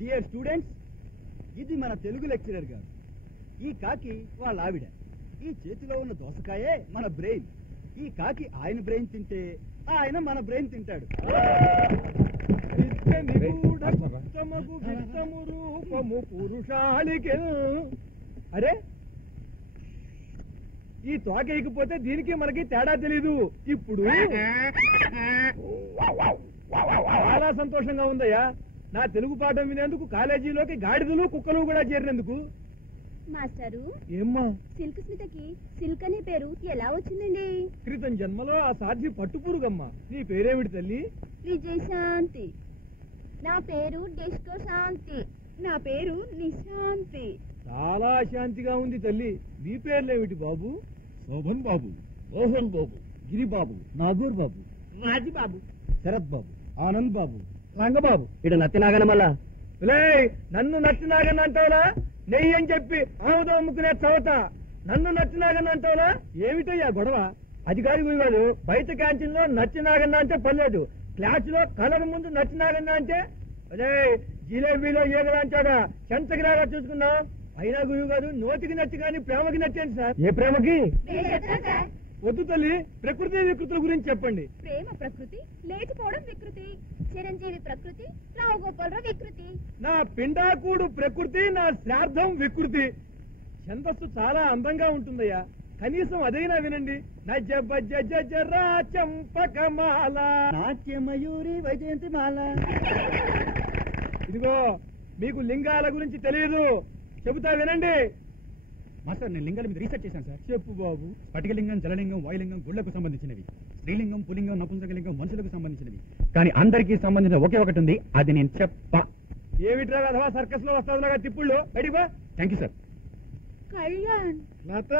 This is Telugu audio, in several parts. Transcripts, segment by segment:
డియర్ స్టూడెంట్స్, ఇది మన తెలుగు లెక్చరర్ గారు. ఈ కాకి వాళ్ళ ఆవిడ. ఈ చేతిలో ఉన్న దోసకాయే మన బ్రెయిన్. ఈ కాకి ఆయన బ్రెయిన్ తింటే ఆయన మన బ్రెయిన్ తింటాడు. అరే, ఈ తోక ఎగిపోతే దీనికి మనకి తేడా తెలీదు. ఇప్పుడు చాలా సంతోషంగా ఉందయ్యా నా తెలుగు పాఠం వినేందుకు. కాలేజీలోకి గాడిదలు కుక్కలు కూడా చేరినందుకు. మాస్టారు, ఏమ్మా? సిల్క్ స్మితకి సిల్క్ అనే పేరు ఎలా వచ్చిందండి? క్రితం జన్మలో ఆ సాధ్వి పట్టుపురుగమ్మా. నీ పేరేమిటి తల్లి? విజయశాంతి. నా పేరు డిస్కో శాంతి. నా పేరు నిశాంతి. చాలా శాంతిగా ఉంది తల్లి. మీ పేర్లేమిటి బాబు? శోభన్ బాబు, మోహన్ బాబు, గిరిబాబు, నాగూర్ బాబు, రాజీబాబు, శరత్ బాబు, ఆనంద్ బాబు, రంగబాబు. ఇటు నత్తినాగన మళ్ళా నన్ను నచ్చినాగని అంటావులా? నెయ్యి అని చెప్పి ఆముదం అమ్ముకునే చవత నన్ను నచ్చినాగని అంటావులా? ఏమిటయ్యా గొడవ? అది కాదు గురివాడు. బయట క్యాంటీన్ లో నచ్చినాగన్న అంటే పర్లేదు, క్లాస్ లో కలర్ ముందు నచ్చినాగన్న అంటే అదే జిలేబీలో ఏగలంటాడా చెంతకిరాగా చూసుకున్నాం. అయినా గురువు గారు నోటికి నచ్చి కానీ ప్రేమకి నచ్చండి సార్. ఏ ప్రేమకి? వద్దు తల్లి, ప్రకృతి వికృతుల గురించి చెప్పండి. ప్రేమ ప్రకృతి, లేచిపోవడం వికృతి. చిరంజీవి ప్రకృతి, రావు గోపాలరావు వికృతి. నా పిండాకుడు ప్రకృతి, నా శ్రాద్ధం వికృతి. ఛందస్సు చాలా అందంగా ఉంటుందయ్యా, కనీసం అదైనా వినండి. నజరా చంపకమాల నాట్యమయూరి వైజయంతిమాల. ఇదిగో మీకు లింగాల గురించి తెలియదు, చెబుతా వినండి. మాస్టర్, నేను లింగాల మీద రీసెర్చ్ చేశాను సార్. చెప్పు బాబు. స్ఫటికలింగం, జలలింగం, వాయులింగం గుళ్లకు సంబంధించినవి. స్త్రీలింగం, పులింగం, నపుంసకలింగం మనుషులకు సంబంధించినవి. కానీ అందరికీ సంబంధించిన ఒకే ఒకటి ఉంది, అది నేను చెప్పా. ఏమిట్రా అథవా సర్కస్ లో వస్తాదులాగా తిప్పుళ్ళు? బయటికి. Thank you sir. Kalyan, Latha,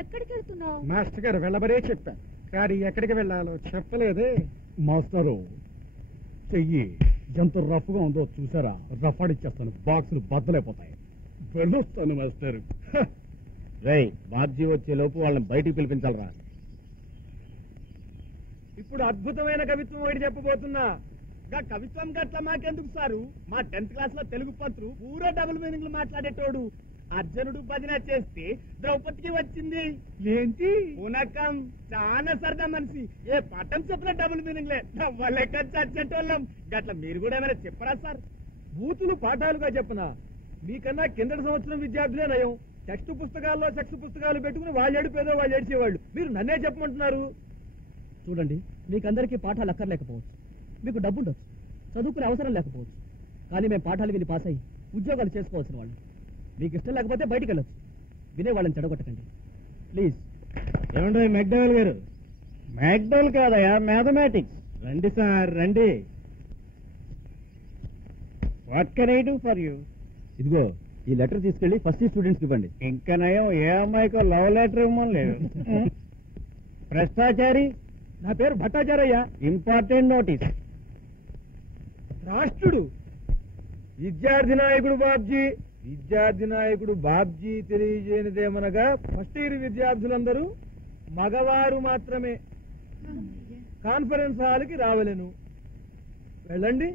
ఎక్కడికి వెళ్తున్నావు? మాస్టర్ గారు వెళ్ళబడే చెప్పాను, కానీ ఎక్కడికి వెళ్ళాలో చెప్పలేదే. మాస్టరు, చెయ్యి ఎంత రఫ్ గా ఉందో చూసారా? రఫాడిచ్చేస్తాను, బాక్సులు బద్దలైపోతాయి. వెళ్ళొస్తాను మాస్టర్. రై, బాబ్జీ వచ్చే లోపు వాళ్ళని బయటికి పిలిపించాలరా. ఇప్పుడు అద్భుతమైన కవిత్వం ఒకటి చెప్పబోతున్నా. కవిత్వం గట్ల మాకెందుకు సారు? మా 10th క్లాస్ లో తెలుగు పంతులు పూరా డబుల్ మీనింగ్లు మాట్లాడేటోడు. అర్జునుడు భజన చేస్తే ద్రౌపదికి వచ్చింది. ఏంటి ఉనకం? చాలా సరదా మనిషి. ఏ పాఠం చెప్పిన డబుల్ మీనింగ్లే. నవ్వలేక చచ్చేటోళ్ళం. గట్ల మీరు కూడా ఏమైనా చెప్పరా సార్? బూతులు పాఠాలుగా చెప్పనా? మీకన్నా కిందటి సంవత్సరం విద్యార్థులే నయం. టెక్స్ట్ పుస్తకాల్లో సెక్స్ పుస్తకాలు పెట్టుకుని వాళ్ళు ఏడిపేదో వాళ్ళు ఏడ్చేవాళ్ళు. మీరు నన్నే చెప్పమంటున్నారు. చూడండి, మీకందరికీ పాఠాలు అక్కర్లేకపోవచ్చు, మీకు డబ్బుండొచ్చు, చదువుకునే అవసరం లేకపోవచ్చు. కానీ మేము పాఠాలు విని పాస్ అయ్యి ఉద్యోగాలు చేసుకోవాల్సిన వాళ్ళు. మీకు ఇష్టం లేకపోతే బయటికి వెళ్ళొచ్చు. వినే వాళ్ళని చెడగొట్టకండి ప్లీజ్. ఏమంటే మెక్డవెల్ గారు? మ్యాక్డోల్ కాదయా, మ్యాథమెటిక్స్. రండి సార్ రండి. What can I do for you? ఇదిగో ఈ లెటర్ తీసుకెళ్లి ఫస్ట్ స్టూడెంట్స్ ఇవ్వండి. ఇంకా నయం, ఏ అమ్మాయికో లవ్ లెటర్ ఇవ్వమని లేదు. భ్రష్టాచారి. నా పేరు భట్టాచారయ్య. Important notice. రాష్ట్రుడు విద్యార్థి నాయకుడు బాబ్జీ. విద్యార్థి నాయకుడు బాబ్జీ తెలియజేయనిదేమనగా ఫస్ట్ ఇయర్ విద్యార్థులందరూ మగవారు మాత్రమే కాన్ఫరెన్స్ హాల్కి రావలేను. వెళ్ళండి.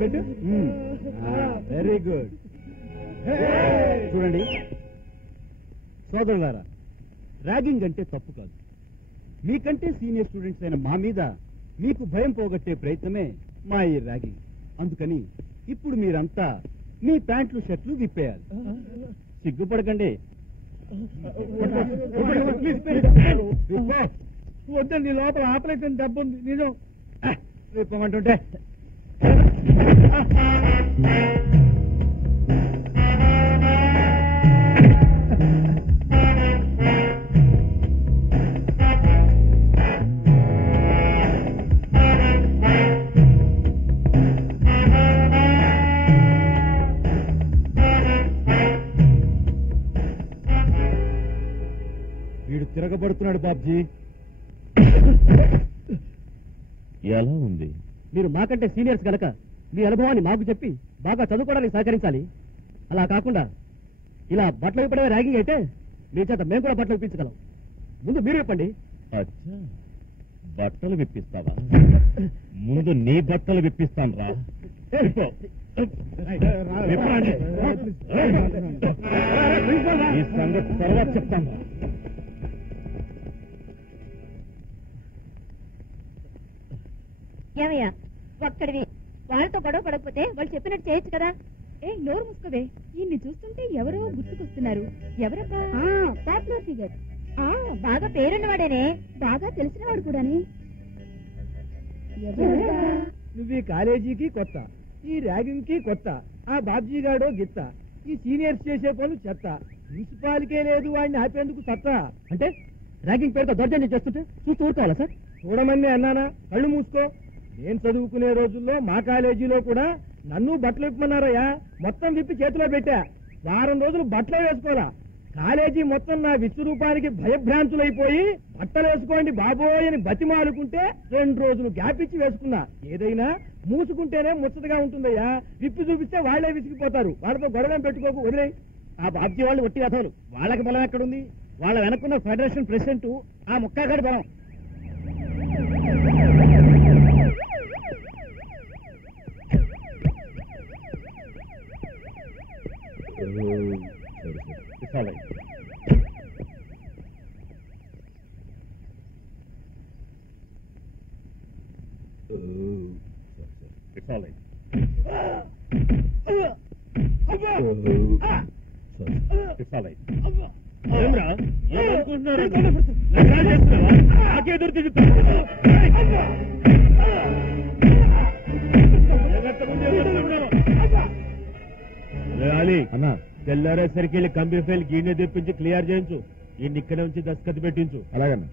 పెట్టు. Very good. చూడండి సోదరులారా, ర్యాగింగ్ అంటే తప్పు కాదు. మీకంటే సీనియర్ స్టూడెంట్స్ అయిన మా మీద మీకు భయం పోగొట్టే ప్రయత్నమే మా ఈ ర్యాగింగ్. అందుకని ఇప్పుడు మీరంతా మీ ప్యాంట్లు షర్ట్లు విప్పేయాలి. సిగ్గుపడకండి. వద్దండి, లోపల ఆపరేషన్ డబ్బు ఉంది. నిజం విప్పమంటుంటే వీడు తిరగబడుతున్నాడు బాబ్జీ. ఎలా ఉంది? మీరు మాకంటే సీనియర్స్ గనక మీ అనుభవాన్ని మాకు చెప్పి బాగా చదువుకోవడానికి సహకరించాలి. అలా కాకుండా ఇలా బట్టలు విప్పడమే ర్యాగింగ్ అయితే మీ చేత మేము కూడా బట్టలు విప్పించగలం. ముందు మీరు చెప్పండి. బట్టలు విప్పిస్తావా? ముందు నీ బట్టలు విప్పిస్తాను రా. ఈ సంగతి తర్వాత చెప్తాను రా. ఏమయ్యా ఒక్కడివి వాళ్ళతో గొడవ పడకపోతే వాళ్ళు చెప్పినట్టు చేయొచ్చు కదా. ఏ నోరు ముసుకోవే, ఈయన్ని చూస్తుంటే ఎవరో గుర్తుకొస్తున్నారు. ఎవరబ్బా? Popular figure. బాగా పేరున్నవాడేనే, బాగా తెలిసినవాడు కూడాని. నువ్వు ఈ కాలేజీకి కొత్త, ఈ ర్యాగింగ్ కి కొత్త, ఆ బాబ్జీ గాడో గిత్త, ఈ సీనియర్స్ చేసే పనులు చెత్త, ప్రిన్సిపాల్కే లేదు వాడిని ఆపేందుకు సత్తా. అంటే ర్యాగింగ్ పేరుతో దౌర్జన్యం చేస్తుంటే చూస్తూ ఊరుకోవాలా సార్? చూడమని అన్నానా? కళ్ళు మూసుకో. నేను చదువుకునే రోజుల్లో మా కాలేజీలో కూడా నన్ను బట్టలు విప్పమన్నారయ్యా. మొత్తం విప్పి చేతిలో పెట్టా. వారం రోజులు బట్టలు వేసుకోవాలా. కాలేజీ మొత్తం నా విశ్వరూపానికి భయభ్రాంతులైపోయి బట్టలు వేసుకోండి బాబోయ్ అని బతిమాలుకుంటే 2 రోజులు గ్యాప్ ఇచ్చి వేసుకున్నా. ఏదైనా మూసుకుంటేనే ముచ్చటగా ఉంటుందయ్యా. విప్పి చూపిస్తే వాళ్లే విసిగిపోతారు. వాళ్ళతో గొడవ పెట్టుకోకు, వదిలే. ఆ బాబ్జీ వాళ్ళు ఒట్టి అథవులు, వాళ్ళకి బలం ఎక్కడుంది? వాళ్ళ వెనక్కున్న ఫెడరేషన్ ప్రెసిడెంట్ ఆ ముక్కాగాడి బలం. It's all right. It's all right. It's all right. ఏమ్రా? ఏమనుకుంటున్నారు? నాకే దొరికి అన్నా తెల్లారేసరికి వెళ్ళి కంపెనీ ఫైల్ గీనే తెప్పించి క్లియర్ చేయించు. ఈయన ఇక్కడే ఉంచి దస్కత్ పెట్టించు. అలాగన్నా.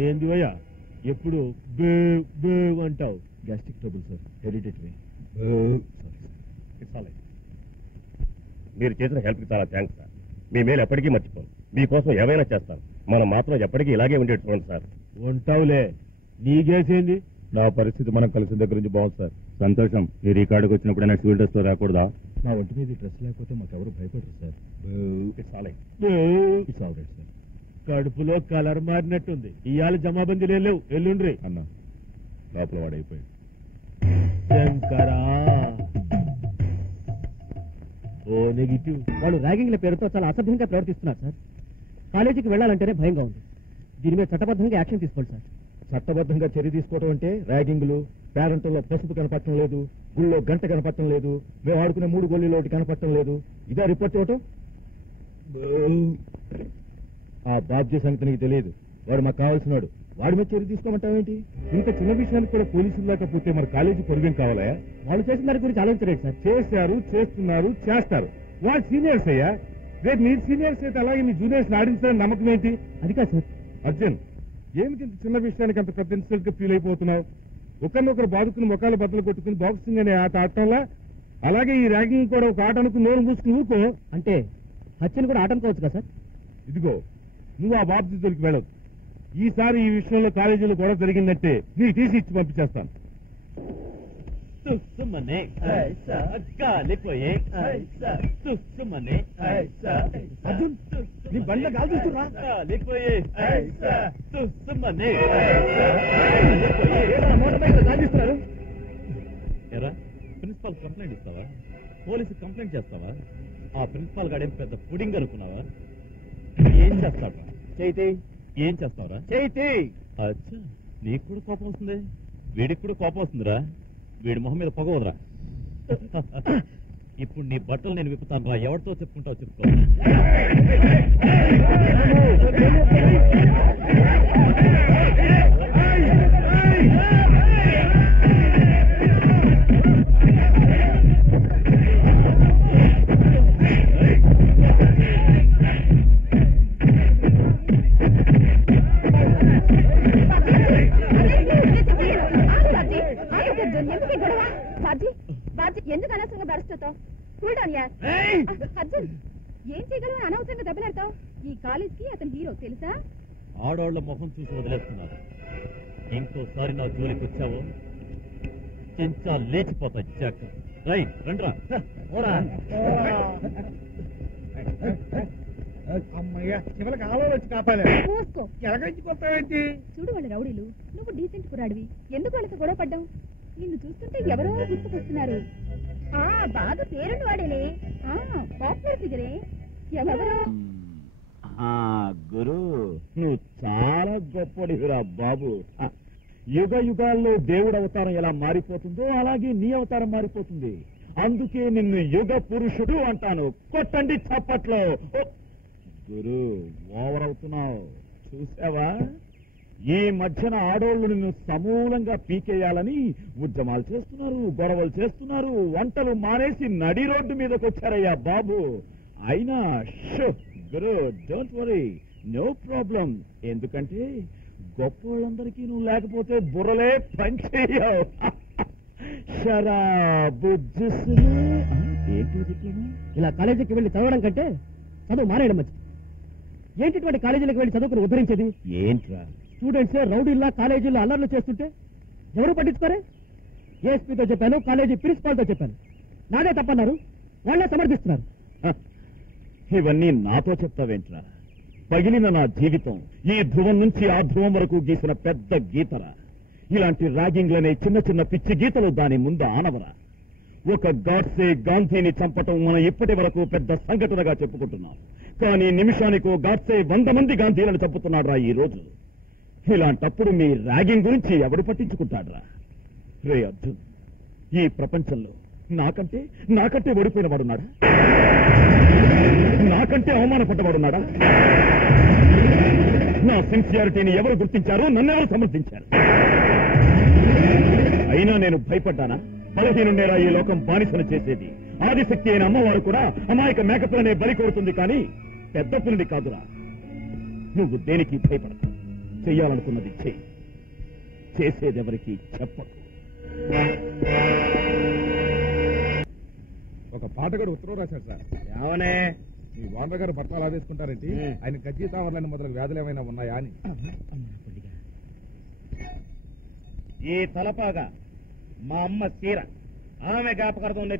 ఏంది భయ్యా ఎప్పుడు బే బే అంటావు? Gastric trouble sir, hereditary. మీరు చేసిన హెల్ప్కి చాలా థ్యాంక్స్ సార్. మీ మేలు ఎప్పటికీ మర్చిపోను. మీకోసం ఏమైనా చేస్తాను. మనం మాత్రం ఎప్పటికీ ఇలాగే ఉండేది చూడండి సార్. ఉంటావులే, నీకేసేంది? నా పరిస్థితి మనం కలిసిన దగ్గర నుంచి బాగుంది సార్. సంతోషం. మీరు ఈ కాడికి వచ్చినప్పుడైనా సివిల్ డ్రెస్ లో రాకూడదా? నా ఒంటి మీద డ్రెస్ లేకపోతే మాకెవరు భయపడరు sir. It's all right. It's all right sir. కడుపులో కలర్ మారినట్టుంది. ఇవాళ జమాబందీలే లేవు, ఎల్లుండ్రి. అన్న లోపల వాడైపోయాడు. శంకరా ఓ నెగిటివ్. వాళ్ళు ర్యాగింగ్ల పేరుతో చాలా అసభ్యంగా ప్రవర్తిస్తున్నారు సార్. కాలేజీకి వెళ్లాలంటేనే భయంగా ఉంది. దీని మీద చట్టబద్ధంగా యాక్షన్ తీసుకోండి సార్. చట్టబద్ధంగా చర్య తీసుకోవడం అంటే ర్యాగింగ్లు, పేరెంట్లో పసుపు కనపడటం లేదు, గుళ్ళో గంట కనపడటం లేదు, మేము ఆడుకునే 3 గోళీలో ఒకటి కనపడటం లేదు. ఇదే రిపోర్ట్ ఇవ్వటం? ఆ బాబ్జీ సంగతి నీకు తెలియదు. వాడు మాకు కావాల్సినాడు. వాడి మీద చర్య తీసుకోమంటావేంటి? ఇంత చిన్న విషయానికి కూడా పోలీసులు లేకపోతే మరి కాలేజీ పొరుగేం కావాలా? వాళ్ళు చేసిన దాని గురించి ఆలోచించలేదు సార్. చేశారు, చేస్తున్నారు, చేస్తారు. వాళ్ళు సీనియర్స్ అయ్యా. రేపు మీరు సీనియర్స్ అయితే అలాగే మీ జూనియర్స్ ఆడించాలని నమ్మకం ఏంటి? అది కాదు సార్. అర్జున్, ఏమిటి ఇంత చిన్న విషయానికి అంత పెద్ద ఇన్సల్ట్ గా ఫీల్ అయిపోతున్నావు? ఒకరినొకరు బాదుకుని మొక్కలు బద్దలు కొట్టుకుని బాక్సింగ్ అనే ఆట ఆడటంలా అలాగే ఈ ర్యాగింగ్ కూడా ఒక ఆట అనుకుని నోరు మూసుకుని ఊరుకో. అంటే హత్యను కూడా ఆట అనుకోవచ్చు కదా సార్? ఇదిగో, నువ్వు ఆ బాబు దగ్గరికి వెళ్ళదు. ఈసారి ఈ విషయంలో కాలేజీలో గొడవ జరిగిందంటే నీ టీసీ ఇచ్చి పంపించేస్తాను. తుస్సుమనే కాలిపోయే తుస్సుమనే అర్జున్, నీ బండ్ల గాలి చూస్తున్నా? కాలిపోయే తుస్సుమనే గాలిస్తున్నారు. ఎరా, ప్రిన్సిపాల్ కంప్లైంట్ ఇస్తావా? పోలీసు కంప్లైంట్ చేస్తావా? ఆ ప్రిన్సిపాల్ గాడేం పెద్ద పుడింగ్ అనుకున్నావా? ఏం చేస్తావా? చైతి, ఏం చేస్తావరా? చైతి. అచ్చా, నీకు కూడా కోపం వస్తుంది, వీడికి కూడా కోపం వస్తుందిరా. వీడి మొహం మీద పొగ వదరా. ఇప్పుడు నీ బట్టలు నేను విప్పుతాను రా. ఎవరితో చెప్పుకుంటావు చెప్పుకో. ఎందుకు అనవసరంగా బరుస్తావు? కూల్ డౌన్ యార్. అర్జున్, ఏం చేయగలవు అనవసరంగా దెబ్బలాడతావు? ఈ కాలేజ్ కి అతను హీరో తెలుసు. ఆడవాళ్ల మొహం చూసి వదిలేస్తున్నారు. ఇంకోసారి నా జోలికి వచ్చావో చెంచా లేచిపోతా. జాగ్రత్త. రైట్ రండ్రా. అమ్మయ్య చివరికి ఆలో వచ్చి కాపాలే. మూసుకో. ఎలాగొచ్చుకొస్తావేంటి? చూడు వాళ్ళ రౌడీలు, నువ్వు డీసెంట్ కురాడివి, ఎందుకు వాళ్ళతో గొడవ పడ్డావు? నిన్ను చూస్తుంటే ఎవరో గుర్తుకొస్తున్నారు. బాగా పేరున్న వాడేలే, పాపులర్ ఫిగరే. ఎవరు? గురు, నువ్వు చాలా గొప్పడివిరా బాబు. యుగ యుగాల్లో దేవుడు అవతారం ఎలా మారిపోతుందో అలాగే నీ అవతారం మారిపోతుంది. అందుకే నిన్ను యుగ పురుషుడు అంటాను. కొట్టండి చప్పట్లో. గురు, ఓవర్ అవుతున్నావు. చూసావా, ఈ మధ్యన ఆడోళ్లు నిన్ను సమూలంగా పీకేయాలని ఉద్యమాలు చేస్తున్నారు, గొడవలు చేస్తున్నారు, వంటలు మానేసి నడి రోడ్డు మీదకి వచ్చారయ్యా బాబు. అయినా గురు, డోంట్ వరీ, నో ప్రాబ్లం. ఎందుకంటే గొప్ప నువ్వు లేకపోతే బుర్రలే పనిచేయవు. ఇలా కాలేజీకి వెళ్ళి చదవడం కంటే చదువు మానేయడం మంచిది. ఏంటిటువంటి కాలేజీలకు వెళ్ళి చదువుకుని ఉద్ధరించేది? ఏంట్రా, స్టూడెంట్సే రౌడీల్లా కాలేజీలో అల్లర్లు చేస్తుంటే ఎవరు పట్టించుకోరే? ఏఎస్పీతో చెప్పాను, కాలేజీ ప్రిన్సిపాల్తో చెప్పాను, నాదే తప్పన్నారు. వాళ్ళే సమర్థిస్తున్నారు. ఇవన్నీ నాతో చెప్తావేంట్రా? పగిలిన నా జీవితం ఈ ధ్రువం నుంచి ఆ ధ్రువం వరకు గీసిన పెద్ద గీతరా. ఇలాంటి ర్యాగింగ్లనే చిన్న చిన్న పిచ్చి గీతలు దాని ముందు ఆనవరా. ఒక గాడ్సే గాంధీని చంపటం మనం ఇప్పటి వరకు పెద్ద సంఘటనగా చెప్పుకుంటున్నాం. కానీ నిమిషానికో గాడ్సే 100 మంది గాంధీలను చంపుతున్నాడురా ఈ రోజు. ఇలాంటప్పుడు మీ ర్యాగింగ్ గురించి ఎవడు పట్టించుకుంటాడురా? రే అర్జున్, ఈ ప్రపంచంలో నాకంటే ఓడిపోయిన వాడున్నాడా? నాకంటే అవమానపడ్డవాడున్నాడా? నా సిన్సియారిటీని ఎవరు గుర్తించారు? నన్నెవరు సమర్థించారు? అయినా నేను భయపడ్డానా? బలహీనుండేరా ఈ లోకం బానిసను చేసేది. ఆదిశక్తి అయిన అమ్మవారు కూడా అమాయక మేకపులనే బలి కోరుతుంది, కానీ పెద్ద పులిని కాదురా. నువ్వు దేనికి భయపడకు. చెయ్యాలనుకున్నది చెయ్యి, చేసేదెవరికి చెప్పకు. ఒక పాటగాడు ఉత్తరం రాశాడు సార్. ఏమనే? మీ ఓనర్ గారు బట్టలు ఆవేసుకుంటారేంటి? ఆయన గజ్జి తావర్లని మొదలగు వ్యాధులు ఏమైనా ఉన్నాయా అని. ఈ తలపాగా మా అమ్మ చీర, ఆమె జ్ఞాపకార్థం